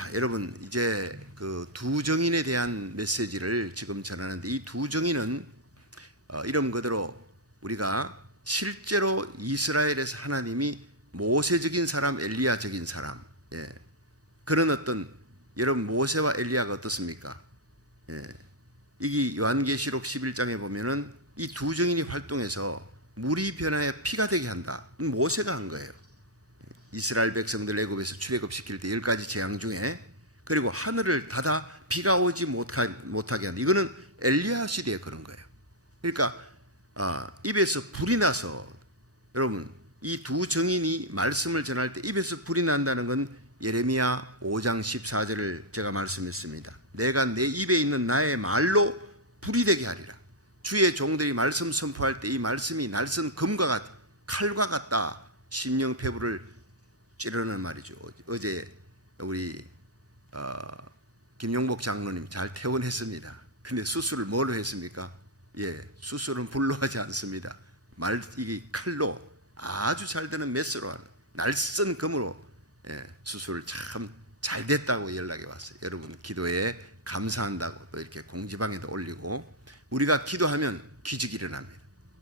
자, 여러분 이제 그 두 정인에 대한 메시지를 지금 전하는데, 이 두 정인은 이름 그대로 우리가 실제로 이스라엘에서 하나님이 모세적인 사람, 엘리야적인 사람, 그런 어떤, 여러분 모세와 엘리야가 어떻습니까? 이게 요한계시록 11장에 보면은 이 두 정인이 활동해서 물이 변하여 피가 되게 한다. 모세가 한 거예요. 이스라엘 백성들 애굽에서 출애굽시킬 때 10가지 재앙 중에, 그리고 하늘을 닫아 비가 오지 못하게 한다. 이거는 엘리야 시대에 그런 거예요. 그러니까 입에서 불이 나서, 여러분 이 두 정인이 말씀을 전할 때 입에서 불이 난다는 건 예레미야 5장 14절을 제가 말씀했습니다. 내가 내 입에 있는 나의 말로 불이 되게 하리라. 주의 종들이 말씀 선포할 때 이 말씀이 날선 금과 같다, 칼과 같다, 심령폐부를 찌르는 말이죠. 어제 우리 김용복 장로님 잘 퇴원했습니다. 근데 수술을 뭘로 했습니까? 수술은 불로 하지 않습니다. 이게 칼로 아주 잘 되는 메스로 하는 날선 금으로 수술을 참 잘 됐다고 연락이 왔어요. 여러분 기도에 감사한다고 또 이렇게 공지방에도 올리고, 우리가 기도하면 기적이 일어납니다.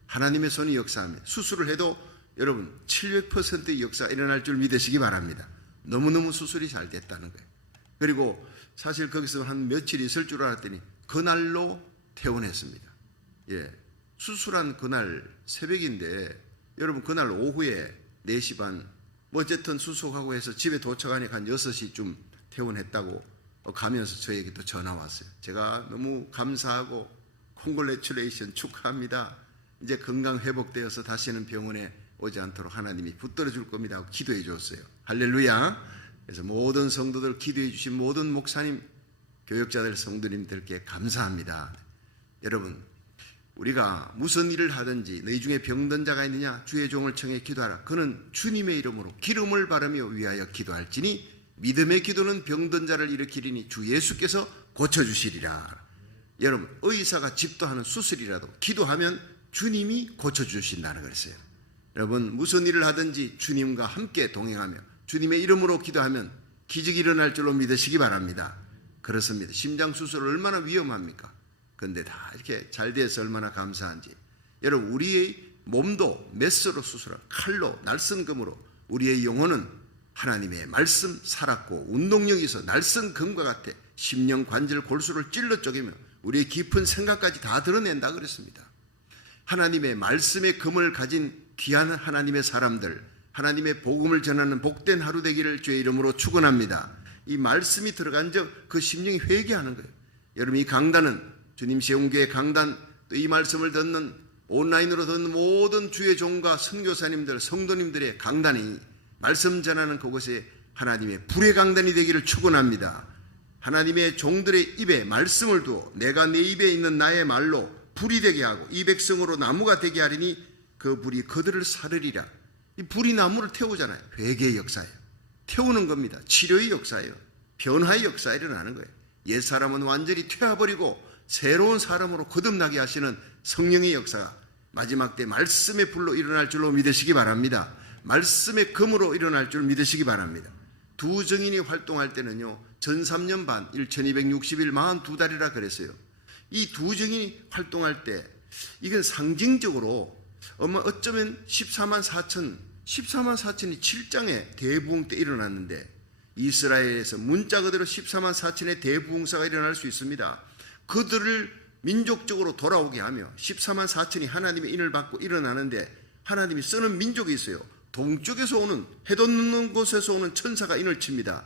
하나님의 손이 역사하면 수술을 해도 여러분 700%의 역사가 일어날 줄 믿으시기 바랍니다. 너무너무 수술이 잘 됐다는 거예요. 그리고 사실 거기서 한 며칠 있을 줄 알았더니 그날로 퇴원했습니다. 수술한 그날 새벽인데, 여러분 그날 오후에 4시 반, 어쨌든 수속하고 해서 집에 도착하니까 한 6시쯤 퇴원했다고 가면서 저에게 또 전화 왔어요. 제가 너무 감사하고 콩글레츄레이션 축하합니다. 이제 건강 회복되어서 다시는 병원에 오지 않도록 하나님이 붙들어 줄 겁니다 하고 기도해 주었어요. 할렐루야. 그래서 모든 성도들, 기도해 주신 모든 목사님, 교역자들, 성도님들께 감사합니다. 여러분, 우리가 무슨 일을 하든지 너희 중에 병든 자가 있느냐 주의 종을 청해 기도하라. 그는 주님의 이름으로 기름을 바르며 위하여 기도할지니 믿음의 기도는 병든 자를 일으키리니 주 예수께서 고쳐주시리라. 여러분, 의사가 집도하는 수술이라도 기도하면 주님이 고쳐주신다는 그랬어요. 여러분, 무슨 일을 하든지 주님과 함께 동행하며 주님의 이름으로 기도하면 기적이 일어날 줄로 믿으시기 바랍니다. 그렇습니다. 심장 수술 얼마나 위험합니까? 그런데 다 이렇게 잘 돼서 얼마나 감사한지. 여러분, 우리의 몸도 메스로 수술한 칼로, 날선 금으로 우리의 영혼은 하나님의 말씀 살았고 운동력이 있어 날선 금과 같아 심령, 관절, 골수를 찔러 쪼개며 우리의 깊은 생각까지 다 드러낸다 그랬습니다. 하나님의 말씀의 금을 가진 귀한 하나님의 사람들, 하나님의 복음을 전하는 복된 하루 되기를 주의 이름으로 축원합니다. 이 말씀이 들어간 적 그 심령이 회개하는 거예요. 여러분, 이 강단은 주님 세운교회 강단, 또 이 말씀을 듣는 온라인으로 듣는 모든 주의 종과 선교사님들, 성도님들의 강단이, 말씀 전하는 그곳에 하나님의 불의 강단이 되기를 축원합니다. 하나님의 종들의 입에 말씀을 두어 내가 내 입에 있는 나의 말로 불이 되게 하고 이 백성으로 나무가 되게 하리니 그 불이 그들을 사르리라. 이 불이 나무를 태우잖아요. 회개의 역사예요. 태우는 겁니다. 치료의 역사예요. 변화의 역사가 일어나는 거예요. 옛사람은 완전히 퇴화버리고 새로운 사람으로 거듭나게 하시는 성령의 역사가 마지막 때 말씀의 불로 일어날 줄로 믿으시기 바랍니다. 말씀의 금으로 일어날 줄 믿으시기 바랍니다. 두 정인이 활동할 때는요, 전 3년 반, 1260일 42달이라 그랬어요. 이 두 정인이 활동할 때 이건 상징적으로 어쩌면 14만 4천이 7장에 대부흥 때 일어났는데, 이스라엘에서 문자 그대로 14만 4천의 대부흥사가 일어날 수 있습니다. 그들을 민족적으로 돌아오게 하며 14만 4천이 하나님의 인을 받고 일어나는데, 하나님이 쓰는 민족이 있어요. 동쪽에서 오는, 해돋 넘는 곳에서 오는 천사가 인을 칩니다.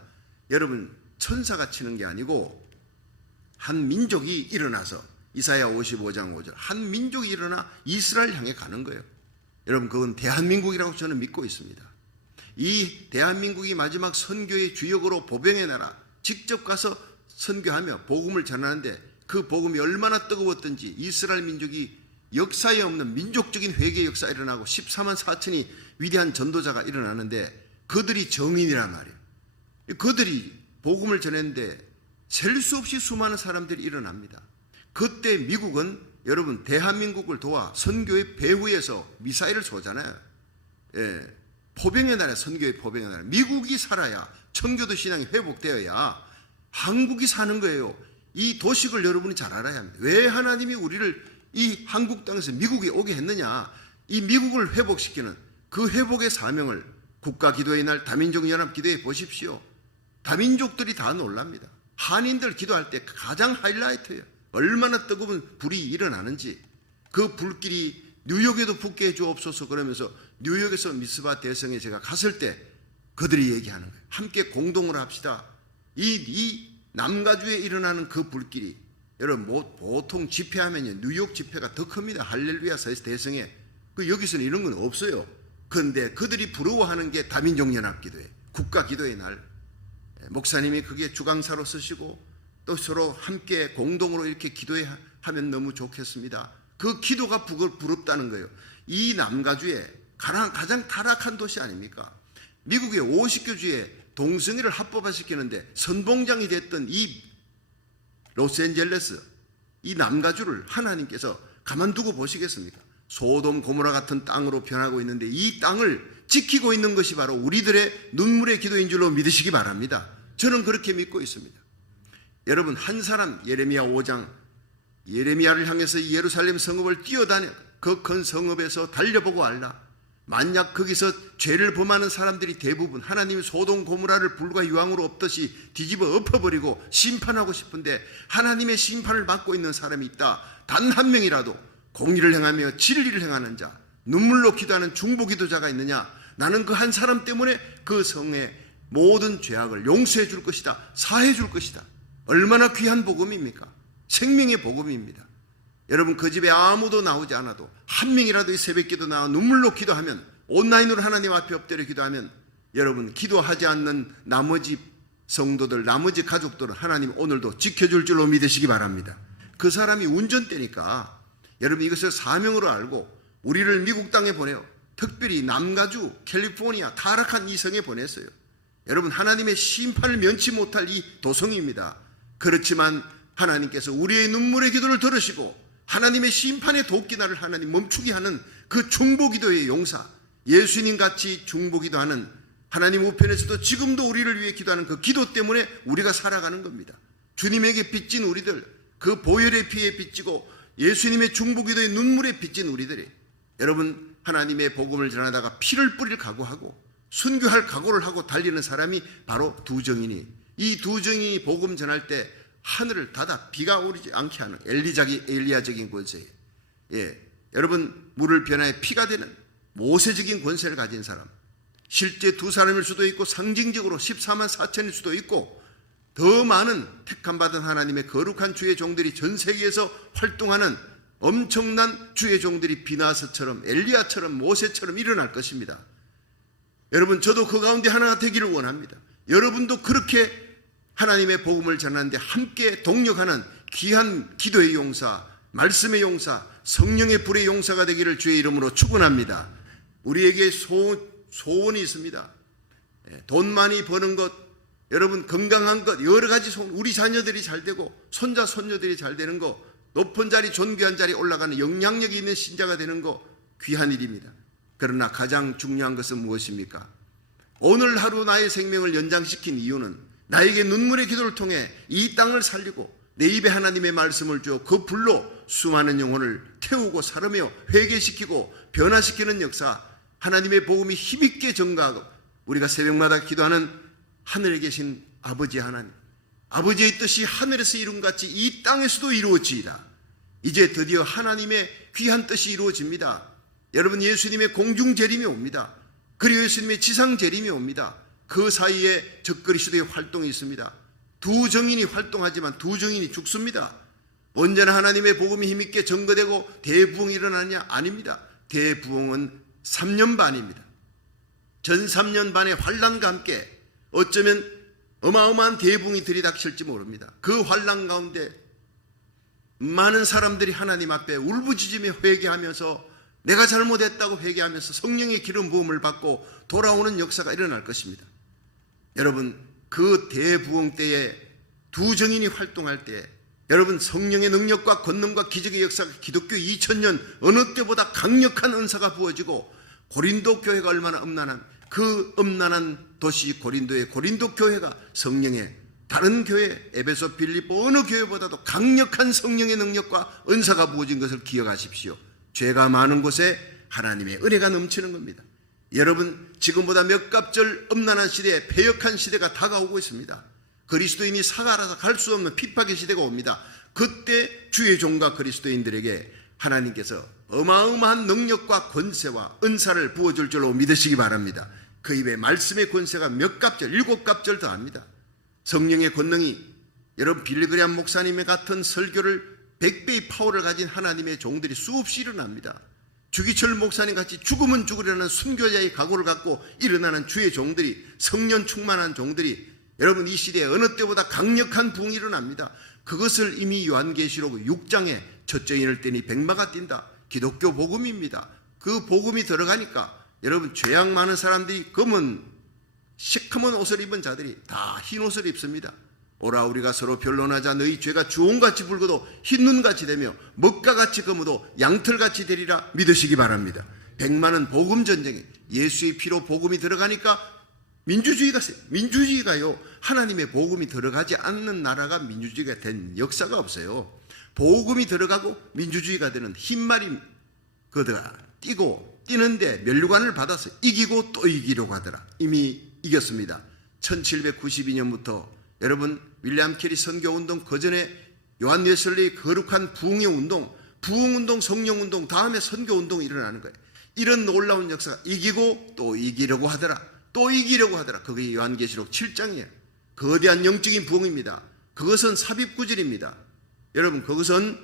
여러분, 천사가 치는 게 아니고 한 민족이 일어나서, 이사야 55장 5절, 한 민족이 일어나 이스라엘 향해 가는 거예요. 여러분, 그건 대한민국이라고 저는 믿고 있습니다. 이 대한민국이 마지막 선교의 주역으로 보병의 나라, 직접 가서 선교하며 복음을 전하는데, 그 복음이 얼마나 뜨거웠던지 이스라엘 민족이 역사에 없는 민족적인 회개의 역사가 일어나고 14만 4천이 위대한 전도자가 일어나는데, 그들이 정인이란 말이에요. 그들이 복음을 전했는데 셀 수 없이 수많은 사람들이 일어납니다. 그때 미국은 여러분 대한민국을 도와 선교의 배후에서 미사일을 쏘잖아요. 포병의 나라, 선교의 포병의 나라. 미국이 살아야 청교도 신앙이 회복되어야 한국이 사는 거예요. 이 도식을 여러분이 잘 알아야 합니다. 왜 하나님이 우리를 이 한국 땅에서 미국에 오게 했느냐. 이 미국을 회복시키는 그 회복의 사명을 국가기도의 날 다민족 연합 기도해 보십시오. 다민족들이 다 놀랍니다. 한인들 기도할 때 가장 하이라이트예요. 얼마나 뜨거운 불이 일어나는지. 그 불길이 뉴욕에도 붙게 해 주옵소서 그러면서 뉴욕에서 미스바 대성에 제가 갔을 때 그들이 얘기하는 거예요. 함께 공동을 합시다. 이 남가주에 일어나는 그 불길이 여러분 보통 집회하면요 뉴욕 집회가 더 큽니다. 할렐루야 대성에. 그 여기서는 이런 건 없어요. 그런데 그들이 부러워하는 게 다민족 연합 기도회, 국가 기도의 날. 목사님이 그게 주강사로 쓰시고 또 서로 함께 공동으로 이렇게 기도하면 너무 좋겠습니다. 그 기도가 부럽다는 거예요. 이 남가주에 가장 타락한 도시 아닙니까? 미국의 50교주에 동성애를 합법화시키는데 선봉장이 됐던 이 로스앤젤레스, 이 남가주를 하나님께서 가만두고 보시겠습니까? 소돔 고모라 같은 땅으로 변하고 있는데 이 땅을 지키고 있는 것이 바로 우리들의 눈물의 기도인 줄로 믿으시기 바랍니다. 저는 그렇게 믿고 있습니다. 여러분 한 사람 예레미야 5장 예레미야를 향해서 예루살렘 성읍을 뛰어다녀 그 큰 성읍에서 달려보고 알라. 만약 거기서 죄를 범하는 사람들이 대부분 하나님이 소돔 고모라를 불과 유황으로 엎듯이 뒤집어 엎어버리고 심판하고 싶은데 하나님의 심판을 받고 있는 사람이 있다. 단 한 명이라도 공의를 행하며 진리를 행하는 자, 눈물로 기도하는 중보기도자가 있느냐? 나는 그 한 사람 때문에 그 성의 모든 죄악을 용서해 줄 것이다. 사해 줄 것이다. 얼마나 귀한 복음입니까? 생명의 복음입니다. 여러분 그 집에 아무도 나오지 않아도 한 명이라도 이 새벽기도 나와 눈물로 기도하면 온라인으로 하나님 앞에 엎드려 기도하면 여러분 기도하지 않는 나머지 성도들 나머지 가족들은 하나님 오늘도 지켜줄 줄로 믿으시기 바랍니다. 그 사람이 운전대니까 여러분 이것을 사명으로 알고 우리를 미국 땅에 보내요. 특별히 남가주 캘리포니아 타락한 이 성에 보냈어요. 여러분 하나님의 심판을 면치 못할 이 도성입니다. 그렇지만 하나님께서 우리의 눈물의 기도를 들으시고 하나님의 심판의 도끼날을 하나님 멈추게 하는 그 중보기도의 용사, 예수님같이 중보기도하는 하나님 우편에서도 지금도 우리를 위해 기도하는 그 기도 때문에 우리가 살아가는 겁니다. 주님에게 빚진 우리들, 그 보혈의 피에 빚지고 예수님의 중보기도의 눈물에 빚진 우리들이 여러분 하나님의 복음을 전하다가 피를 뿌릴 각오하고 순교할 각오를 하고 달리는 사람이 바로 두 정인이, 이 두 정인이 복음 전할 때 하늘을 닫아 비가 오르지 않게 하는 엘리야적인 권세. 여러분 물을 변화해 피가 되는 모세적인 권세를 가진 사람. 실제 두 사람일 수도 있고 상징적으로 14만 4천일 수도 있고 더 많은 택함받은 하나님의 거룩한 주의 종들이 전 세계에서 활동하는 엄청난 주의 종들이 비나스처럼 엘리야처럼 모세처럼 일어날 것입니다. 여러분 저도 그 가운데 하나가 되기를 원합니다. 여러분도 그렇게 하나님의 복음을 전하는데 함께 동력하는 귀한 기도의 용사, 말씀의 용사, 성령의 불의 용사가 되기를 주의 이름으로 축원합니다. 우리에게 소원이 있습니다. 돈 많이 버는 것, 여러분 건강한 것, 여러 가지 소원, 우리 자녀들이 잘 되고 손자 손녀들이 잘 되는 거, 높은 자리 존귀한 자리 올라가는 영향력이 있는 신자가 되는 거 귀한 일입니다. 그러나 가장 중요한 것은 무엇입니까? 오늘 하루 나의 생명을 연장시킨 이유는 나에게 눈물의 기도를 통해 이 땅을 살리고 내 입에 하나님의 말씀을 주어 그 불로 수많은 영혼을 태우고 사르며 회개시키고 변화시키는 역사, 하나님의 복음이 힘있게 전가하고 우리가 새벽마다 기도하는 하늘에 계신 아버지 하나님, 아버지의 뜻이 하늘에서 이룬같이 이 땅에서도 이루어지이다. 이제 드디어 하나님의 귀한 뜻이 이루어집니다. 여러분 예수님의 공중재림이 옵니다. 그리고 예수님의 지상재림이 옵니다. 그 사이에 적그리스도의 활동이 있습니다. 두 정인이 활동하지만 두 정인이 죽습니다. 언제나 하나님의 복음이 힘있게 전거되고 대부흥이 일어나냐? 아닙니다. 대부흥은 3년 반입니다. 전 3년 반의 환난과 함께 어쩌면 어마어마한 대부흥이 들이닥칠지 모릅니다. 그 환난 가운데 많은 사람들이 하나님 앞에 울부짖으며 회개하면서 내가 잘못했다고 회개하면서 성령의 기름 부음을 받고 돌아오는 역사가 일어날 것입니다. 여러분 그 대부흥 때에 두 정인이 활동할 때 여러분 성령의 능력과 권능과 기적의 역사가 기독교 2000년 어느 때보다 강력한 은사가 부어지고 고린도 교회가 얼마나 음란한 그 음란한 도시 고린도의 고린도 교회가 성령의 다른 교회 에베소 빌립보 어느 교회보다도 강력한 성령의 능력과 은사가 부어진 것을 기억하십시오. 죄가 많은 곳에 하나님의 은혜가 넘치는 겁니다. 여러분, 지금보다 몇 갑절 음란한 시대에 패역한 시대가 다가오고 있습니다. 그리스도인이 사가라서 갈 수 없는 핍박의 시대가 옵니다. 그때 주의 종과 그리스도인들에게 하나님께서 어마어마한 능력과 권세와 은사를 부어줄 줄로 믿으시기 바랍니다. 그 입에 말씀의 권세가 몇 갑절, 7갑절 더합니다. 성령의 권능이 여러분 빌리그리암 목사님의 같은 설교를 100배의 파워를 가진 하나님의 종들이 수없이 일어납니다. 주기철 목사님 같이 죽으면 죽으려는 순교자의 각오를 갖고 일어나는 주의 종들이, 성령 충만한 종들이 여러분 이 시대에 어느 때보다 강력한 부흥이 일어납니다. 그것을 이미 요한계시록 6장에 첫째 인을 떼니 백마가 뛴다. 기독교 복음입니다. 그 복음이 들어가니까 여러분 죄악 많은 사람들이 검은 시커먼 옷을 입은 자들이 다 흰 옷을 입습니다. 오라 우리가 서로 변론하자. 너희 죄가 주홍같이 붉어도 흰눈같이 되며 먹가같이 검어도 양털같이 되리라 믿으시기 바랍니다. 백마는 복음 전쟁에 예수의 피로 복음이 들어가니까 민주주의가요, 하나님의 복음이 들어가지 않는 나라가 민주주의가 된 역사가 없어요. 복음이 들어가고 민주주의가 되는 흰말이 그들아 뛰는데 면류관을 받아서 이기고 또 이기려고 하더라. 이미 이겼습니다. 1792년부터 여러분 윌리엄 캐리 선교운동, 그 전에 요한 웨슬리의 거룩한 부흥의 운동, 부흥운동, 성령운동, 다음에 선교운동이 일어나는 거예요. 이런 놀라운 역사가 이기고 또 이기려고 하더라. 또 이기려고 하더라. 그게 요한계시록 7장이에요. 거대한 영적인 부흥입니다. 그것은 삽입구질입니다. 여러분 그것은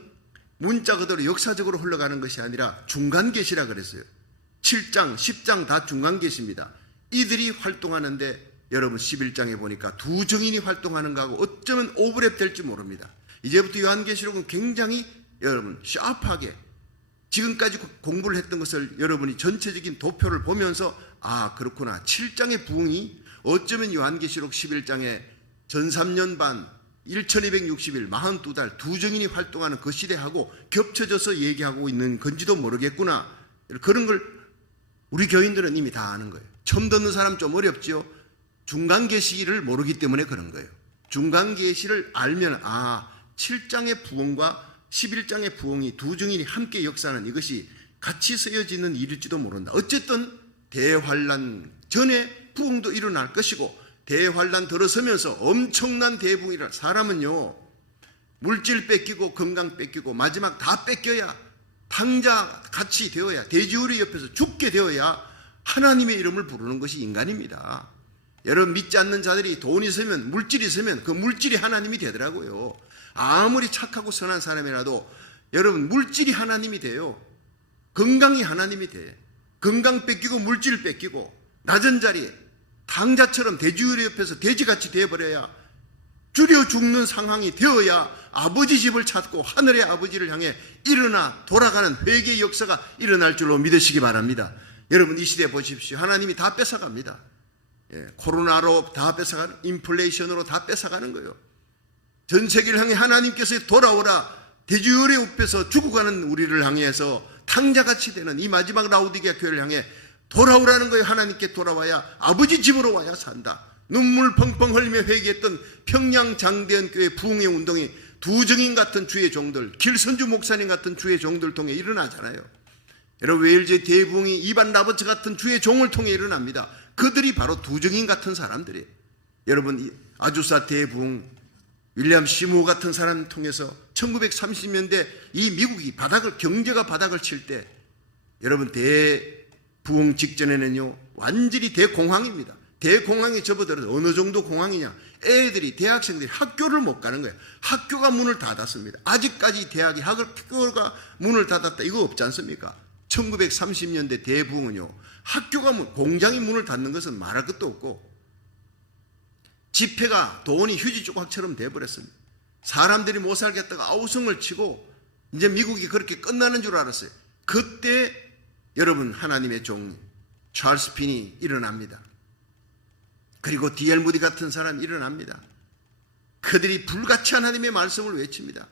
문자 그대로 역사적으로 흘러가는 것이 아니라 중간계시라 그랬어요. 7장, 10장 다 중간계시입니다. 이들이 활동하는데 여러분 11장에 보니까 두 증인이 활동하는 거하고 어쩌면 오버랩 될지 모릅니다. 이제부터 요한계시록은 굉장히 여러분 샤프하게 지금까지 공부를 했던 것을 여러분이 전체적인 도표를 보면서 아 그렇구나, 7장의 부흥이 어쩌면 요한계시록 11장에 전 3년 반 1260일 42달 두 증인이 활동하는 그 시대하고 겹쳐져서 얘기하고 있는 건지도 모르겠구나. 그런 걸 우리 교인들은 이미 다 아는 거예요. 처음 듣는 사람 좀 어렵지요. 중간계시를 모르기 때문에 그런 거예요. 중간계시를 알면 7장의 부흥과 11장의 부흥이 두 증인이 함께 역사하는 이것이 같이 쓰여지는 일일지도 모른다. 어쨌든 대환란 전에 부흥도 일어날 것이고 대환란 들어서면서 엄청난 대부흥이라. 사람은요 물질 뺏기고 건강 뺏기고 마지막 다 뺏겨야 탕자 같이 되어야 돼지우리 옆에서 죽게 되어야 하나님의 이름을 부르는 것이 인간입니다. 여러분 믿지 않는 자들이 돈 있으면 물질이 있으면 그 물질이 하나님이 되더라고요. 아무리 착하고 선한 사람이라도 여러분 물질이 하나님이 돼요. 건강이 하나님이 돼. 건강 뺏기고 물질 뺏기고 낮은 자리에 탕자처럼 돼지우리 옆에서 돼지같이 되어버려야 줄여 죽는 상황이 되어야 아버지 집을 찾고 하늘의 아버지를 향해 일어나 돌아가는 회개의 역사가 일어날 줄로 믿으시기 바랍니다. 여러분 이 시대에 보십시오. 하나님이 다 뺏어갑니다. 코로나로 다 뺏어가는, 인플레이션으로 다 뺏어가는 거예요. 전 세계를 향해 하나님께서 돌아오라, 돼지우리 옆에서 죽어가는 우리를 향해서 탕자같이 되는 이 마지막 라우디게아 교회를 향해 돌아오라는 거예요. 하나님께 돌아와야 아버지 집으로 와야 산다. 눈물 펑펑 흘리며 회개했던 평양 장대현 교회 부흥의 운동이 두 증인 같은 주의 종들, 길선주 목사님 같은 주의 종들 통해 일어나잖아요. 여러분 웨일즈의 대부흥이 이반 라버츠 같은 주의 종을 통해 일어납니다. 그들이 바로 두 증인 같은 사람들이에요. 여러분 아주사 대부흥, 윌리엄 시모 같은 사람 통해서 1930년대 이 미국이 경제가 바닥을 칠 때 여러분 대부흥 직전에는요 완전히 대공황입니다. 대공황에 접어들어서 어느 정도 공황이냐, 애들이 대학생들이 학교를 못 가는 거예요. 학교가 문을 닫았습니다. 아직까지 학교가 문을 닫았다 이거 없지 않습니까? 1930년대 대부흥은요 공장이 문을 닫는 것은 말할 것도 없고 지폐가 돈이 휴지 조각처럼 돼버렸습니다. 사람들이 못 살겠다가 아우성을 치고 이제 미국이 그렇게 끝나는 줄 알았어요. 그때 여러분 하나님의 종 찰스 핀이 일어납니다. 그리고 D.L. 무디 같은 사람이 일어납니다. 그들이 불같이 하나님의 말씀을 외칩니다.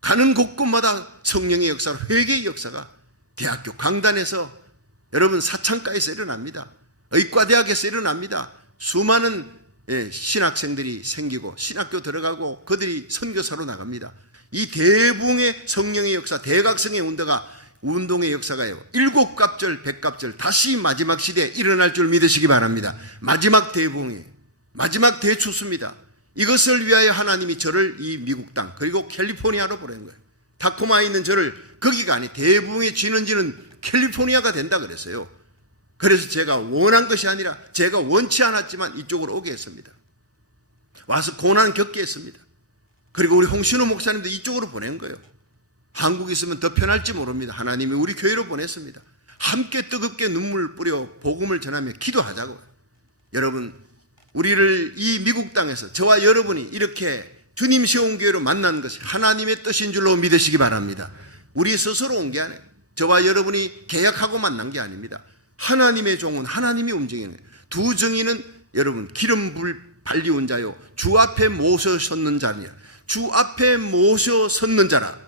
가는 곳곳마다 성령의 역사로 회개의 역사가 대학교 강단에서 여러분 사창가에서 일어납니다. 의과대학에서 일어납니다. 수많은 신학생들이 생기고 신학교 들어가고 그들이 선교사로 나갑니다. 이 대붕의 성령의 역사, 대각성의 운동의 역사가요, 7갑절, 100갑절 다시 마지막 시대에 일어날 줄 믿으시기 바랍니다. 마지막 대붕이, 마지막 대추수입니다. 이것을 위하여 하나님이 저를 이 미국 땅 그리고 캘리포니아로 보낸 거예요. 타코마에 있는 저를 거기가 아니 대붕의 진원지는 캘리포니아가 된다 그랬어요. 그래서 제가 원한 것이 아니라 제가 원치 않았지만 이쪽으로 오게 했습니다. 와서 고난 겪게 했습니다. 그리고 우리 홍신호 목사님도 이쪽으로 보낸 거예요. 한국에 있으면 더 편할지 모릅니다. 하나님이 우리 교회로 보냈습니다. 함께 뜨겁게 눈물 뿌려 복음을 전하며 기도하자고. 여러분, 우리를 이 미국 땅에서 저와 여러분이 이렇게 주님 세운 교회로 만난 것이 하나님의 뜻인 줄로 믿으시기 바랍니다. 우리 스스로 온 게 아니에요. 저와 여러분이 계약하고 만난 게 아닙니다. 하나님의 종은 하나님이 움직이는 거예요. 두 정의는 여러분 기름 불 발리온 자요 주 앞에 모셔 섰는 자냐. 주 앞에 모셔 섰는 자라.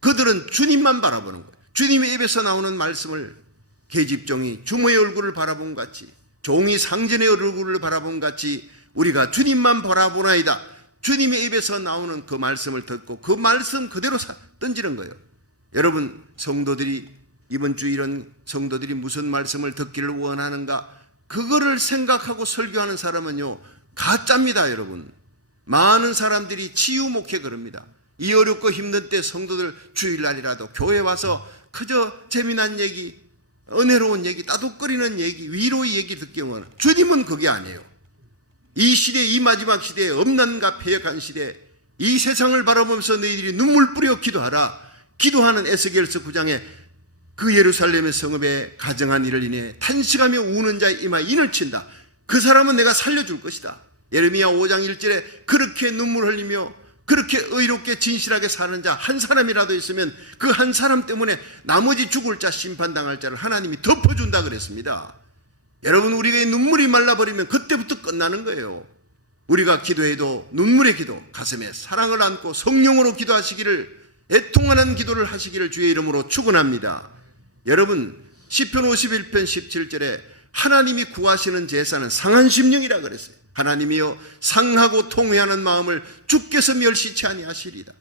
그들은 주님만 바라보는 거예요. 주님의 입에서 나오는 말씀을 계집종이 주모의 얼굴을 바라본 같이, 종이 상전의 얼굴을 바라본 같이 우리가 주님만 바라보나이다. 주님의 입에서 나오는 그 말씀을 듣고 그 말씀 그대로 던지는 거예요. 여러분, 성도들이 이번 주 이런 성도들이 무슨 말씀을 듣기를 원하는가, 그거를 생각하고 설교하는 사람은요 가짜입니다. 여러분, 많은 사람들이 치유 목회 그럽니다. 이 어렵고 힘든 때 성도들 주일날이라도 교회 와서 그저 재미난 얘기, 은혜로운 얘기, 따독거리는 얘기, 위로의 얘기 듣기 원해요. 주님은 그게 아니에요. 이 시대, 이 마지막 시대에 엄난과 패역한 시대에 이 세상을 바라보면서 너희들이 눈물 뿌려 기도하라. 기도하는 에스겔서 9장에 그 예루살렘의 성읍에 가정한 일을 인해 탄식하며 우는 자의 이마에 인을 친다. 그 사람은 내가 살려줄 것이다. 예레미야 5장 1절에 그렇게 눈물 흘리며 그렇게 의롭게 진실하게 사는 자 한 사람이라도 있으면 그 한 사람 때문에 나머지 죽을 자, 심판당할 자를 하나님이 덮어준다 그랬습니다. 여러분, 우리가 눈물이 말라버리면 그때부터 끝나는 거예요. 우리가 기도해도 눈물의 기도, 가슴에 사랑을 안고 성령으로 기도하시기를, 애통하는 기도를 하시기를 주의 이름으로 축원합니다. 여러분, 시편 51편 17절에 하나님이 구하시는 제사는 상한 심령이라 그랬어요. 하나님이여 상하고 통회하는 마음을 주께서 멸시치 아니하시리다.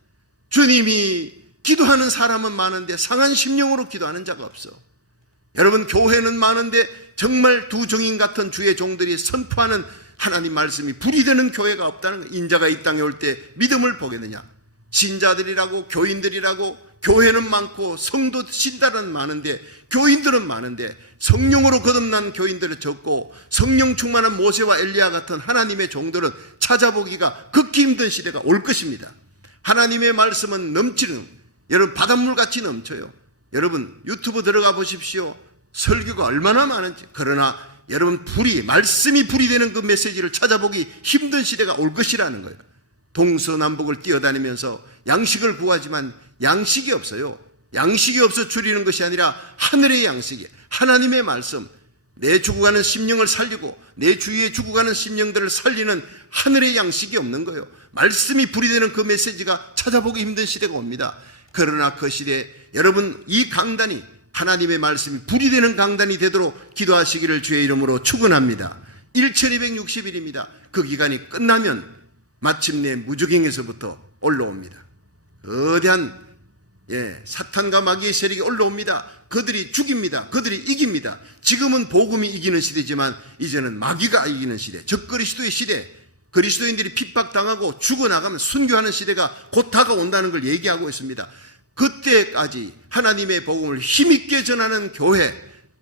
주님이 기도하는 사람은 많은데 상한 심령으로 기도하는 자가 없어. 여러분, 교회는 많은데 정말 두 정인 같은 주의 종들이 선포하는 하나님 말씀이 불이 되는 교회가 없다는 거예요. 인자가 이 땅에 올 때 믿음을 보겠느냐. 신자들이라고 교인들이라고 교회는 많고 성도 신달은 많은데 교인들은 많은데 성령으로 거듭난 교인들은 적고 성령 충만한 모세와 엘리야 같은 하나님의 종들은 찾아보기가 극히 힘든 시대가 올 것입니다. 하나님의 말씀은 넘치는, 여러분 바닷물같이 넘쳐요. 여러분 유튜브 들어가 보십시오. 설교가 얼마나 많은지. 그러나 여러분 말씀이 불이 되는 그 메시지를 찾아보기 힘든 시대가 올 것이라는 거예요. 동서남북을 뛰어다니면서 양식을 구하지만 양식이 없어요. 양식이 없어 줄이는 것이 아니라 하늘의 양식이, 하나님의 말씀, 내 죽어가는 심령을 살리고 내 주위에 죽어가는 심령들을 살리는 하늘의 양식이 없는 거예요. 말씀이 불이 되는 그 메시지가 찾아보기 힘든 시대가 옵니다. 그러나 그 시대에 여러분 이 강단이 하나님의 말씀이 불이 되는 강단이 되도록 기도하시기를 주의 이름으로 축원합니다. 1260일입니다. 그 기간이 끝나면 마침내 무적행에서부터 올라옵니다. 거대한 사탄과 마귀의 세력이 올라옵니다. 그들이 죽입니다. 그들이 이깁니다. 지금은 복음이 이기는 시대지만 이제는 마귀가 이기는 시대, 적그리스도의 시대, 그리스도인들이 핍박당하고 죽어나가면 순교하는 시대가 곧 다가온다는 걸 얘기하고 있습니다. 그때까지 하나님의 복음을 힘있게 전하는 교회,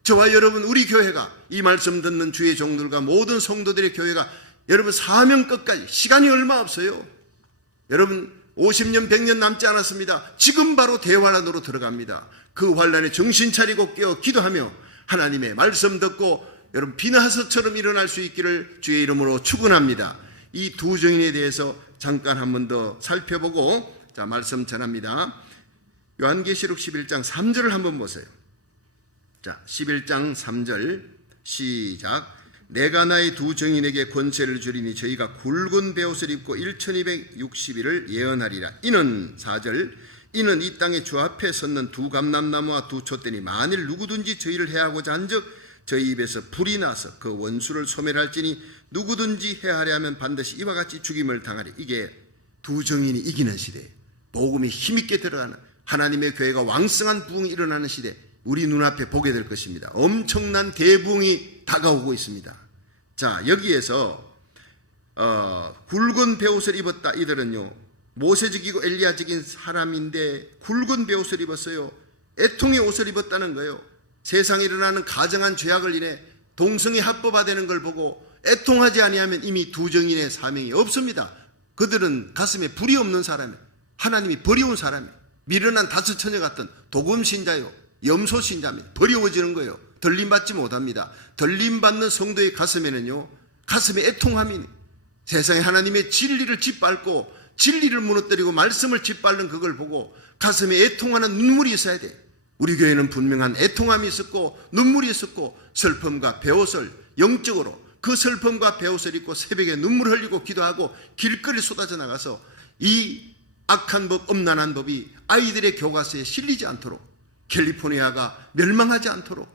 저와 여러분 우리 교회가, 이 말씀 듣는 주의 종들과 모든 성도들의 교회가 여러분 사명 끝까지, 시간이 얼마 없어요. 여러분 50년 100년 남지 않았습니다. 지금 바로 대환란으로 들어갑니다. 그 환란에 정신 차리고 깨어 기도하며 하나님의 말씀 듣고 여러분 비나하서처럼 일어날 수 있기를 주의 이름으로 축원합니다. 이 두 정인에 대해서 잠깐 한 번 더 살펴보고 자 말씀 전합니다. 요한계시록 11장 3절을 한번 보세요. 자 11장 3절 시작. 내가 나의 두 정인에게 권세를 주리니 저희가 굵은 베옷을 입고 1260일을 예언하리라. 이는 4절 이는 이 땅에 주 앞에 섰는 두 감람나무와 두 촛대니 만일 누구든지 저희를 해하고자 한즉 저희 입에서 불이 나서 그 원수를 소멸할지니 누구든지 해하려 하면 반드시 이와 같이 죽임을 당하리. 이게 두 정인이 이기는 시대, 복음이 힘있게 들어가는 하나님의 교회가 왕성한 부흥이 일어나는 시대, 우리 눈앞에 보게 될 것입니다. 엄청난 대부흥이 다가오고 있습니다. 자, 여기에서 굵은 베옷을 입었다. 이들은요, 모세적이고 엘리야적인 사람인데 굵은 베옷을 입었어요. 애통의 옷을 입었다는 거예요. 세상에 일어나는 가정한 죄악을 인해 동성이 합법화되는 걸 보고 애통하지 아니하면 이미 두 정인의 사명이 없습니다. 그들은 가슴에 불이 없는 사람이에요. 하나님이 버려온 사람이에요. 미련한 다섯 처녀 같은 도금 신자요, 염소 신자입니다. 버려워지는 거예요. 들림받지 못합니다. 들림받는 성도의 가슴에는요, 가슴에 애통함이, 세상에 하나님의 진리를 짓밟고 진리를 무너뜨리고 말씀을 짓밟는 그걸 보고 가슴에 애통하는 눈물이 있어야 돼요. 우리 교회는 분명한 애통함이 있었고 눈물이 있었고 슬픔과 배옷을 영적으로 그 슬픔과 배옷을 입고 새벽에 눈물 흘리고 기도하고 길거리 쏟아져 나가서 이 악한 법, 엄난한 법이 아이들의 교과서에 실리지 않도록, 캘리포니아가 멸망하지 않도록,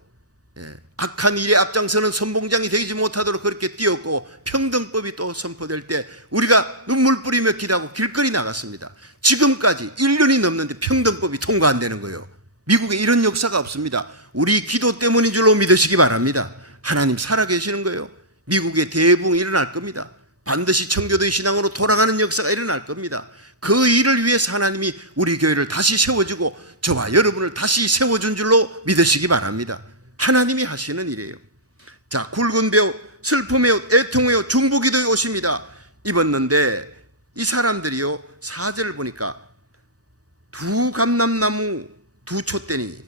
악한 일에 앞장서는 선봉장이 되지 못하도록 그렇게 뛰었고, 평등법이 또 선포될 때 우리가 눈물 뿌리며 기도하고 길거리 나갔습니다. 지금까지 1년이 넘는데 평등법이 통과 안 되는 거예요. 미국에 이런 역사가 없습니다. 우리 기도 때문인 줄로 믿으시기 바랍니다. 하나님 살아계시는 거예요. 미국의 대부흥이 일어날 겁니다. 반드시 청교도의 신앙으로 돌아가는 역사가 일어날 겁니다. 그 일을 위해서 하나님이 우리 교회를 다시 세워주고 저와 여러분을 다시 세워준 줄로 믿으시기 바랍니다. 하나님이 하시는 일이에요. 자, 굵은 배옷, 슬픔의 옷, 애통의 옷, 중보기도의 옷입니다. 입었는데 이 사람들이요, 4절을 보니까 두 감람나무 두 촛대니,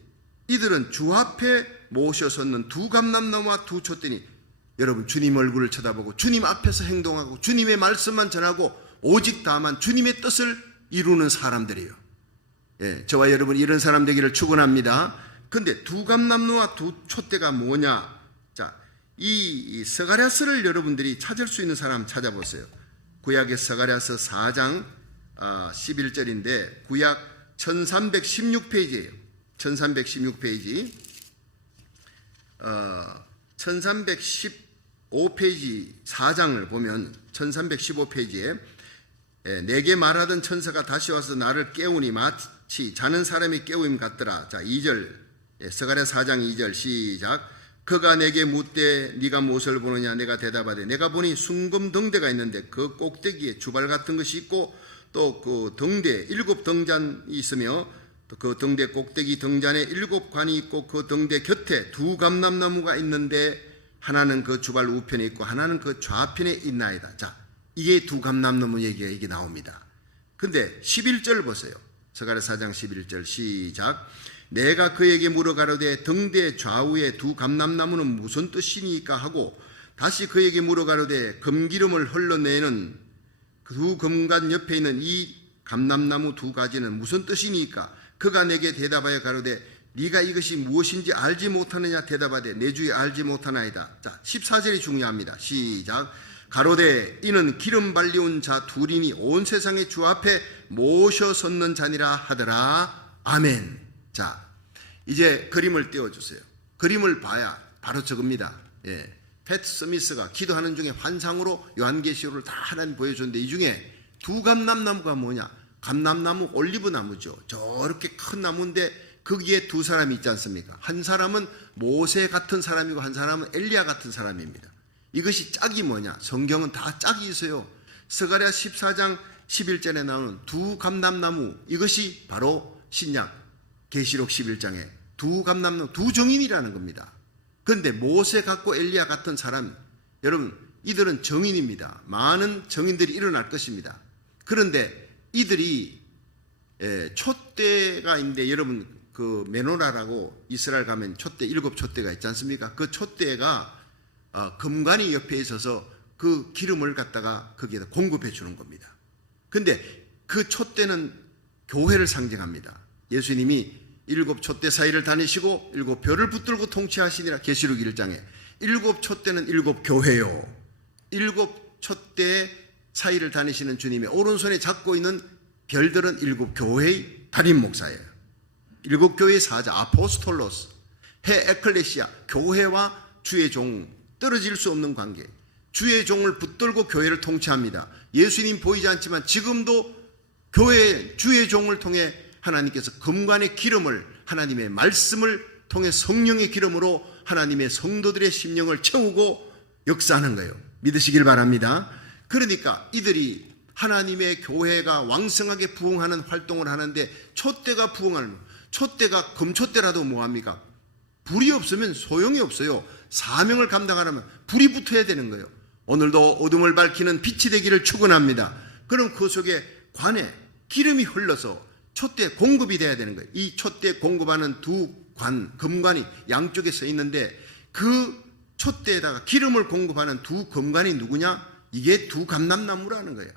이들은 주 앞에 모셔 섰는 두 감람나무와 두 촛대니, 여러분 주님 얼굴을 쳐다보고 주님 앞에서 행동하고 주님의 말씀만 전하고 오직 다만 주님의 뜻을 이루는 사람들이에요. 저와 여러분 이런 사람 되기를 축원합니다. 근데 두 감람나무와 두 촛대가 뭐냐? 자, 이 스가랴서를 여러분들이 찾을 수 있는 사람 찾아보세요. 구약의 스가랴서 4장 11절인데 구약 1316페이지예요. 1316페이지. 1315페이지 4장을 보면 1315페이지에 내게 말하던 천사가 다시 와서 나를 깨우니 마치 자는 사람이 깨우임 같더라. 자, 2절, 스가랴 4장 2절 시작. 그가 내게 묻되 네가 무엇을 보느냐? 내가 대답하되 내가 보니 순금 등대가 있는데 그 꼭대기에 주발 같은 것이 있고 또 그 등대 7 등잔이 있으며 또 그 등대 꼭대기 등잔에 7 관이 있고 그 등대 곁에 두 감람나무가 있는데 하나는 그 주발 우편에 있고 하나는 그 좌편에 있나이다. 자, 이게 두 감람나무 얘기가 이게 나옵니다. 근데 11절 보세요. 스가랴 4장 11절 시작. 내가 그에게 물어가로되 등대 좌우에 두 감람나무는 무슨 뜻이니까 하고 다시 그에게 물어가로되 금기름을 흘러내는 두 금관 옆에 있는 이 감람나무 두 가지는 무슨 뜻이니까? 그가 내게 대답하여 가로되 네가 이것이 무엇인지 알지 못하느냐? 대답하되 내 주에 알지 못하나이다. 자, 14절이 중요합니다. 시작. 가로되 이는 기름 발리온 자 둘이니 온 세상의 주 앞에 모셔 섰는 자니라 하더라. 아멘. 자, 이제 그림을 띄워주세요. 그림을 봐야 바로 저겁니다. 패트 스미스가 기도하는 중에 환상으로 요한계시록을 다 하나님 보여줬는데 이 중에 두 감람나무가 뭐냐? 감람나무 올리브 나무죠. 저렇게 큰 나무인데 거기에 두 사람이 있지 않습니까? 한 사람은 모세 같은 사람이고 한 사람은 엘리야 같은 사람입니다. 이것이 짝이 뭐냐? 성경은 다 짝이 있어요. 스가랴 14장 11절에 나오는 두 감람나무, 이것이 바로 신약 계시록 11장에 두 감람나무, 두 정인이라는 겁니다. 그런데 모세 같고 엘리야 같은 사람, 여러분 이들은 정인입니다. 많은 정인들이 일어날 것입니다. 그런데 이들이 촛대가 있는데, 여러분 그 메노라라고 이스라엘 가면 촛대 7 촛대가 있지 않습니까? 그 촛대가 금관이 옆에 있어서 그 기름을 갖다가 거기에다 공급해 주는 겁니다. 근데 그 촛대는 교회를 상징합니다. 예수님이 7 촛대 사이를 다니시고 7 별을 붙들고 통치하시니라. 계시록 1장에 7 촛대는 7 교회요. 7 촛대 사이를 다니시는 주님의 오른손에 잡고 있는 별들은 7 교회의 담임 목사예요. 7 교회의 사자 아포스톨로스, 해 에클레시아, 교회와 주의 종, 떨어질 수 없는 관계. 주의 종을 붙들고 교회를 통치합니다. 예수님 보이지 않지만 지금도 교회 주의 종을 통해 하나님께서 금관의 기름을, 하나님의 말씀을 통해 성령의 기름으로 하나님의 성도들의 심령을 채우고 역사하는 거예요. 믿으시길 바랍니다. 그러니까 이들이 하나님의 교회가 왕성하게 부흥하는 활동을 하는데 촛대가 부흥하는, 촛대가 금촛대라도 뭐합니까? 불이 없으면 소용이 없어요. 사명을 감당하려면 불이 붙어야 되는 거예요. 오늘도 어둠을 밝히는 빛이 되기를 축원합니다. 그럼 그 속에 관에 기름이 흘러서 촛대 공급이 돼야 되는 거예요. 이 촛대 공급하는 두 관, 금관이 양쪽에 서 있는데 그 촛대에다가 기름을 공급하는 두 금관이 누구냐? 이게 두 감람나무라는 거예요.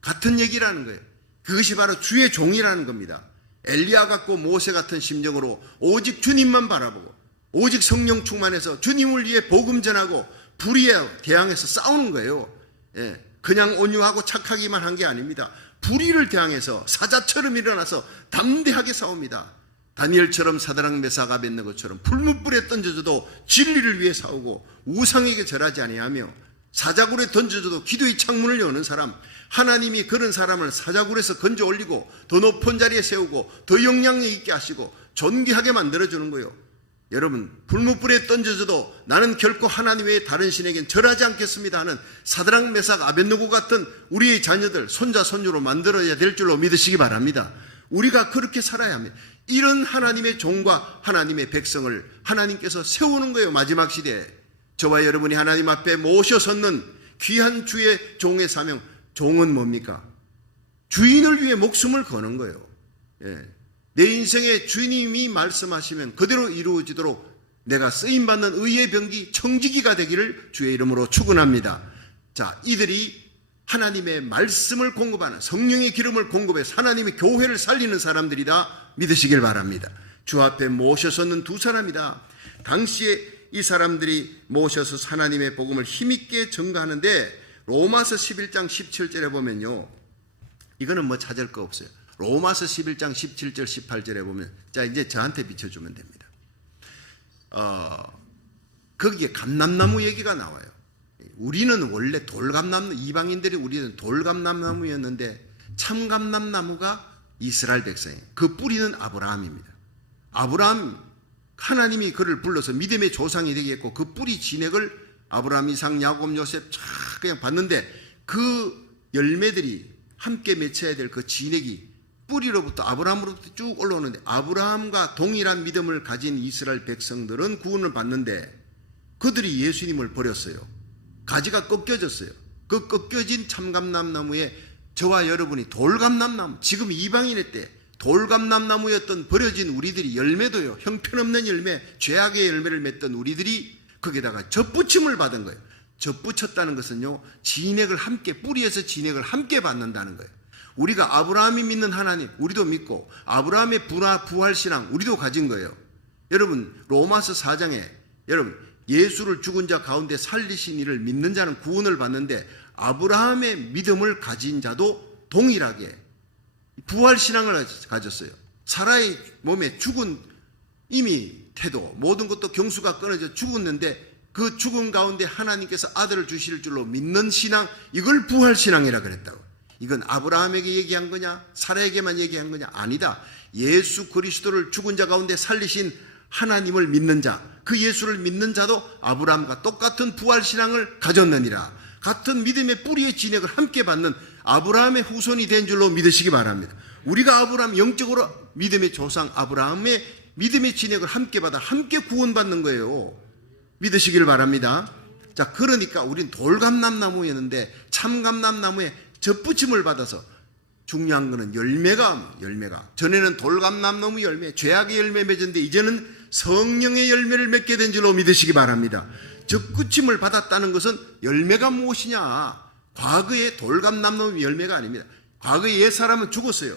같은 얘기라는 거예요. 그것이 바로 주의 종이라는 겁니다. 엘리야 같고 모세 같은 심정으로 오직 주님만 바라보고 오직 성령 충만해서 주님을 위해 복음 전하고 불의에 대항해서 싸우는 거예요. 예, 그냥 온유하고 착하기만 한 게 아닙니다. 불의를 대항해서 사자처럼 일어나서 담대하게 싸웁니다. 다니엘처럼 사드락 메삭 아벳느고처럼 풀무불에 던져져도 진리를 위해 싸우고 우상에게 절하지 아니하며 사자굴에 던져져도 기도의 창문을 여는 사람, 하나님이 그런 사람을 사자굴에서 건져 올리고 더 높은 자리에 세우고 더 영향력 있게 하시고 존귀하게 만들어주는 거예요. 여러분, 풀무불에 던져져도 나는 결코 하나님 외에 다른 신에겐 절하지 않겠습니다 하는 사드락 메삭 아벳느고 같은 우리의 자녀들, 손자 손녀로 만들어야 될 줄로 믿으시기 바랍니다. 우리가 그렇게 살아야 합니다. 이런 하나님의 종과 하나님의 백성을 하나님께서 세우는 거예요. 마지막 시대에 저와 여러분이 하나님 앞에 모셔섰는 귀한 주의 종의 사명. 종은 뭡니까? 주인을 위해 목숨을 거는 거예요. 예. 내 인생에 주님이 말씀하시면 그대로 이루어지도록 내가 쓰임받는 의의 병기 청지기가 되기를 주의 이름으로 축원합니다. 자, 이들이 하나님의 말씀을 공급하는, 성령의 기름을 공급해서 하나님의 교회를 살리는 사람들이다 믿으시길 바랍니다. 주 앞에 모셔서는 두 사람이다. 당시에 이 사람들이 모셔서 하나님의 복음을 힘있게 전가하는데 로마서 11장 17절에 보면요, 이거는 뭐 찾을 거 없어요. 로마서 11장 17절 18절에 보면, 자 이제 저한테 비춰주면 됩니다. 거기에 감람나무 얘기가 나와요. 우리는 원래 돌감나무, 이방인들이 우리는 돌감람나무였는데 참감람나무가 이스라엘 백성이에요. 그 뿌리는 아브라함입니다. 아브라함, 하나님이 그를 불러서 믿음의 조상이 되게 했고 그 뿌리 진액을 아브라함, 이삭, 야곱, 요셉 쫙 그냥 봤는데 그 열매들이 함께 맺혀야 될 그 진액이 뿌리로부터 아브라함으로부터 쭉 올라오는데 아브라함과 동일한 믿음을 가진 이스라엘 백성들은 구원을 받는데 그들이 예수님을 버렸어요. 가지가 꺾여졌어요. 그 꺾여진 참감람나무에 저와 여러분이 돌감람나무, 지금 이방인의 때 돌감람나무였던 버려진 우리들이 열매도요, 형편없는 열매, 죄악의 열매를 맺던 우리들이 거기다가 젖붙임을 받은 거예요. 젖붙였다는 것은요, 진액을 함께, 뿌리에서 진액을 함께 받는다는 거예요. 우리가 아브라함이 믿는 하나님 우리도 믿고 아브라함의 부활신앙 우리도 가진 거예요. 여러분, 로마서 4장에 여러분 예수를 죽은 자 가운데 살리신 이를 믿는 자는 구원을 받는데 아브라함의 믿음을 가진 자도 동일하게 부활신앙을 가졌어요. 사라의 몸에 죽은 이미 태도 모든 것도 경수가 끊어져 죽었는데 그 죽은 가운데 하나님께서 아들을 주실 줄로 믿는 신앙, 이걸 부활신앙이라 그랬다고. 이건 아브라함에게 얘기한 거냐? 사라에게만 얘기한 거냐? 아니다. 예수 그리스도를 죽은 자 가운데 살리신 하나님을 믿는 자, 그 예수를 믿는 자도 아브라함과 똑같은 부활신앙을 가졌느니라. 같은 믿음의 뿌리의 진액을 함께 받는 아브라함의 후손이 된 줄로 믿으시기 바랍니다. 우리가 아브라함, 영적으로 믿음의 조상 아브라함의 믿음의 진액을 함께 받아 함께 구원받는 거예요. 믿으시길 바랍니다. 자, 그러니까 우린 돌감람나무였는데 참감람나무에 젖붙임을 받아서 중요한 거는 열매가 전에는 돌감람나무 열매, 죄악의 열매 맺었는데 이제는 성령의 열매를 맺게 된 줄로 믿으시기 바랍니다. 젖붙임을 받았다는 것은 열매가 무엇이냐? 과거의 돌감람나무 열매가 아닙니다. 과거의 옛사람은 죽었어요.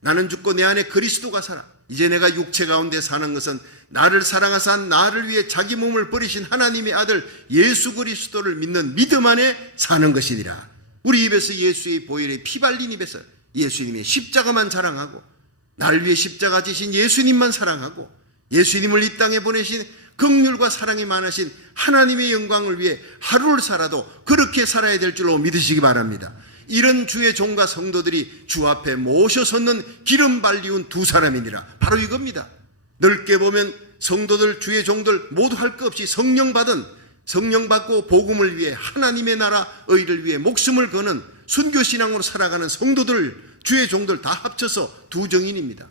나는 죽고 내 안에 그리스도가 살아. 이제 내가 육체 가운데 사는 것은 나를 사랑하사 나를 위해 자기 몸을 버리신 하나님의 아들 예수 그리스도를 믿는 믿음 안에 사는 것이니라. 우리 입에서 예수의 보혈의 피 발린 입에서 예수님의 십자가만 자랑하고 나를 위해 십자가 지신 예수님만 사랑하고 예수님을 이 땅에 보내신 긍휼과 사랑이 많으신 하나님의 영광을 위해 하루를 살아도 그렇게 살아야 될 줄로 믿으시기 바랍니다. 이런 주의 종과 성도들이 주 앞에 모셔섰는 기름 발리운 두 사람이니라. 바로 이겁니다. 넓게 보면 성도들, 주의 종들 모두 할 것 없이 성령 받고 복음을 위해 하나님의 나라 의를 위해 목숨을 거는 순교신앙으로 살아가는 성도들, 주의 종들 다 합쳐서 두 정인입니다.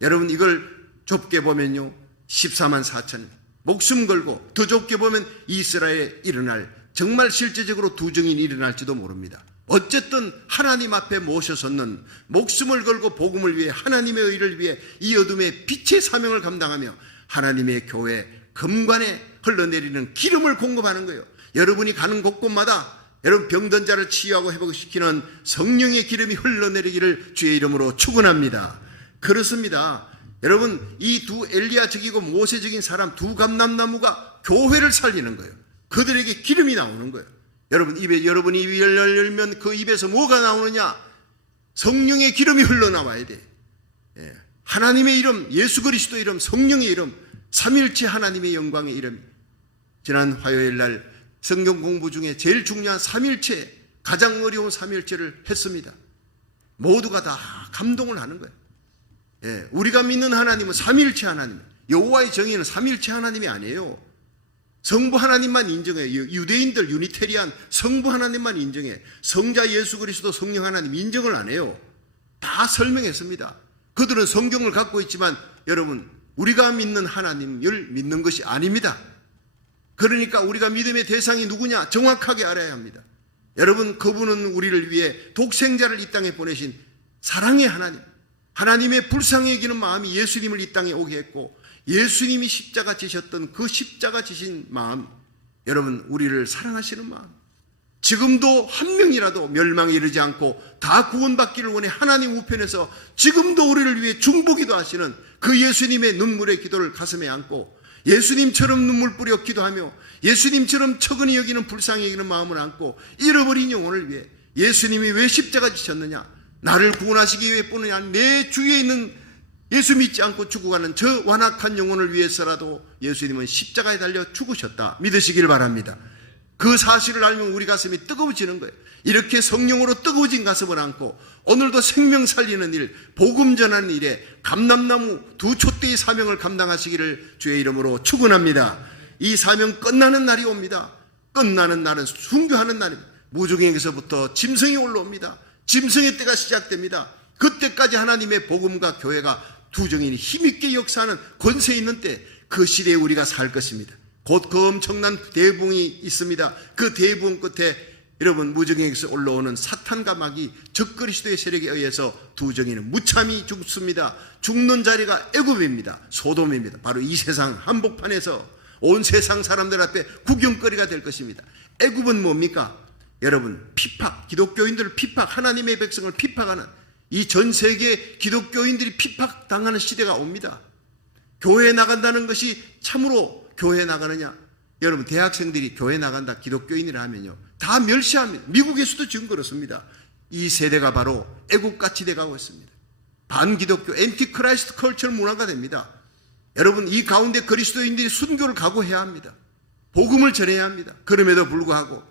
여러분, 이걸 좁게 보면요 14만 4천, 목숨 걸고 더 좁게 보면 이스라엘에 일어날 정말 실제적으로 두 정인이 일어날지도 모릅니다. 어쨌든 하나님 앞에 모셔섰는 목숨을 걸고 복음을 위해 하나님의 의를 위해 이 어둠의 빛의 사명을 감당하며 하나님의 교회 금관에 흘러내리는 기름을 공급하는 거예요. 여러분이 가는 곳곳마다 여러분 병든 자를 치유하고 회복시키는 성령의 기름이 흘러내리기를 주의 이름으로 축원합니다. 그렇습니다. 여러분, 이 두 엘리야적이고 모세적인 사람 두 감람나무가 교회를 살리는 거예요. 그들에게 기름이 나오는 거예요. 여러분이 입을 열면 그 입에서 뭐가 나오느냐? 성령의 기름이 흘러나와야 돼. 하나님의 이름, 예수 그리스도 이름, 성령의 이름, 삼일체 하나님의 영광의 이름. 지난 화요일 날 성경 공부 중에 제일 중요한 삼일체, 가장 어려운 삼일체를 했습니다. 모두가 다 감동을 하는 거예요. 우리가 믿는 하나님은 삼일체 하나님, 여호와의 정의는 삼일체 하나님이 아니에요. 성부 하나님만 인정해요. 유대인들 유니테리안 성부 하나님만 인정해. 성자 예수 그리스도 성령 하나님 인정을 안 해요. 다 설명했습니다. 그들은 성경을 갖고 있지만 여러분, 우리가 믿는 하나님을 믿는 것이 아닙니다. 그러니까 우리가 믿음의 대상이 누구냐 정확하게 알아야 합니다. 여러분, 그분은 우리를 위해 독생자를 이 땅에 보내신 사랑의 하나님, 하나님의 불쌍히 여기는 마음이 예수님을 이 땅에 오게 했고, 예수님이 십자가 지셨던 그 십자가 지신 마음, 여러분 우리를 사랑하시는 마음, 지금도 한 명이라도 멸망에 이르지 않고 다 구원받기를 원해 하나님 우편에서 지금도 우리를 위해 중보기도 하시는 그 예수님의 눈물의 기도를 가슴에 안고 예수님처럼 눈물 뿌려 기도하며 예수님처럼 처근히 여기는 불쌍히 여기는 마음을 안고 잃어버린 영혼을 위해 예수님이 왜 십자가 지셨느냐, 나를 구원하시기 위해 뿐이 아니라 내 주위에 있는 예수 믿지 않고 죽어가는 저 완악한 영혼을 위해서라도 예수님은 십자가에 달려 죽으셨다 믿으시길 바랍니다. 그 사실을 알면 우리 가슴이 뜨거워지는 거예요. 이렇게 성령으로 뜨거워진 가슴을 안고 오늘도 생명 살리는 일, 복음 전하는 일에 감람나무 두 촛대의 사명을 감당하시기를 주의 이름으로 축원합니다. 이 사명 끝나는 날이 옵니다. 끝나는 날은 순교하는 날입니다. 무중에게서부터 짐승이 올라옵니다. 짐승의 때가 시작됩니다. 그때까지 하나님의 복음과 교회가 두 정인이 힘있게 역사하는 권세 있는 때, 그 시대에 우리가 살 것입니다. 곧 그 엄청난 대붕이 있습니다. 그 대붕 끝에 여러분 무정에게서 올라오는 사탄과 마귀 적그리스도의 세력에 의해서 두 정인은 무참히 죽습니다. 죽는 자리가 애굽입니다. 소돔입니다. 바로 이 세상 한복판에서 온 세상 사람들 앞에 구경거리가 될 것입니다. 애굽은 뭡니까? 여러분 핍박, 기독교인들을 핍박, 하나님의 백성을 핍박하는 이 전 세계 기독교인들이 핍박당하는 시대가 옵니다. 교회에 나간다는 것이 참으로 교회에 나가느냐? 여러분 대학생들이 교회 나간다 기독교인이라 하면요 다 멸시합니다. 미국에서도 지금 그렇습니다. 이 세대가 바로 애국같이 돼가고 있습니다. 반기독교 앤티크라이스트 컬처 문화가 됩니다. 여러분 이 가운데 그리스도인들이 순교를 각오해야 합니다. 복음을 전해야 합니다. 그럼에도 불구하고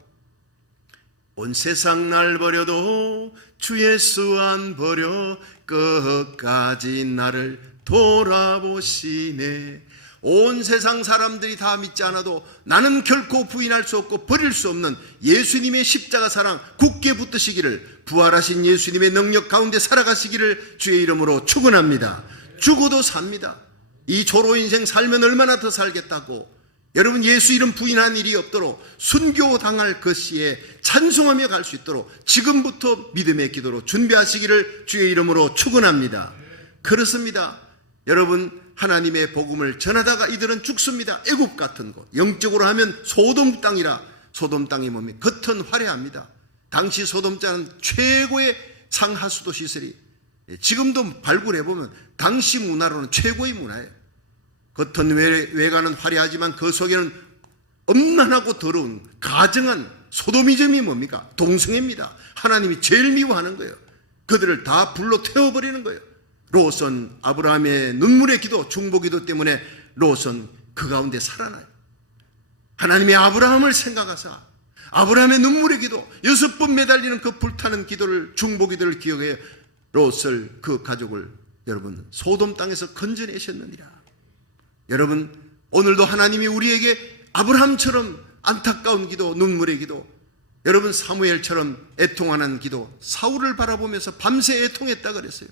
온 세상 날 버려도 주 예수 안 버려 끝까지 나를 돌아보시네. 온 세상 사람들이 다 믿지 않아도 나는 결코 부인할 수 없고 버릴 수 없는 예수님의 십자가 사랑 굳게 붙드시기를, 부활하신 예수님의 능력 가운데 살아가시기를 주의 이름으로 축원합니다. 죽어도 삽니다. 이 조로 인생 살면 얼마나 더 살겠다고 여러분 예수 이름 부인한 일이 없도록 순교당할 그 시에 찬송하며 갈 수 있도록 지금부터 믿음의 기도로 준비하시기를 주의 이름으로 축원합니다. 그렇습니다. 여러분 하나님의 복음을 전하다가 이들은 죽습니다. 애굽 같은 곳, 영적으로 하면 소돔 땅이라. 소돔 땅이 뭡니까? 겉은 화려합니다. 당시 소돔 땅은 최고의 상하수도 시설이 지금도 발굴해보면 당시 문화로는 최고의 문화예요. 겉은 외관은 화려하지만 그 속에는 엄난하고 더러운 가증한 소도미즘이 뭡니까? 동성애입니다. 하나님이 제일 미워하는 거예요. 그들을 다 불로 태워버리는 거예요. 롯은 아브라함의 눈물의 기도, 중보기도 때문에 롯은 그 가운데 살아나요. 하나님이 아브라함을 생각하사 아브라함의 눈물의 기도, 6번 매달리는 그 불타는 기도를, 중보기도를 기억해 롯을, 그 가족을 여러분 소돔 땅에서 건져내셨느니라. 여러분 오늘도 하나님이 우리에게 아브라함처럼 안타까운 기도, 눈물의 기도, 여러분 사무엘처럼 애통하는 기도, 사울을 바라보면서 밤새 애통했다 그랬어요.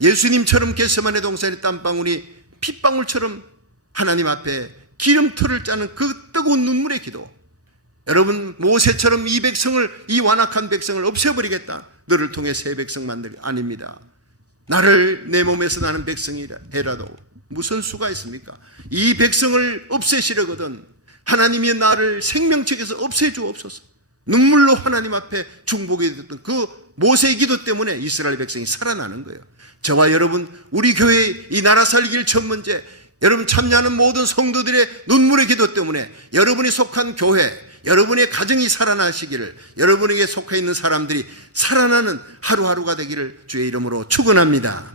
예수님처럼 겟세마네 동산의 땀방울이 핏방울처럼 하나님 앞에 기름털을 짜는 그 뜨거운 눈물의 기도, 여러분 모세처럼 이 백성을, 이 완악한 백성을 없애버리겠다, 너를 통해 새 백성 만들기 아닙니다. 나를 내 몸에서 나는 백성이라 해라도 무슨 수가 있습니까? 이 백성을 없애시려거든 하나님이 나를 생명책에서 없애주옵소서. 눈물로 하나님 앞에 중보게 됐던 그 모세의 기도 때문에 이스라엘 백성이 살아나는 거예요. 저와 여러분, 우리 교회의 이 나라 살길 첫 문제, 여러분 참여하는 모든 성도들의 눈물의 기도 때문에 여러분이 속한 교회, 여러분의 가정이 살아나시기를, 여러분에게 속해 있는 사람들이 살아나는 하루하루가 되기를 주의 이름으로 축원합니다.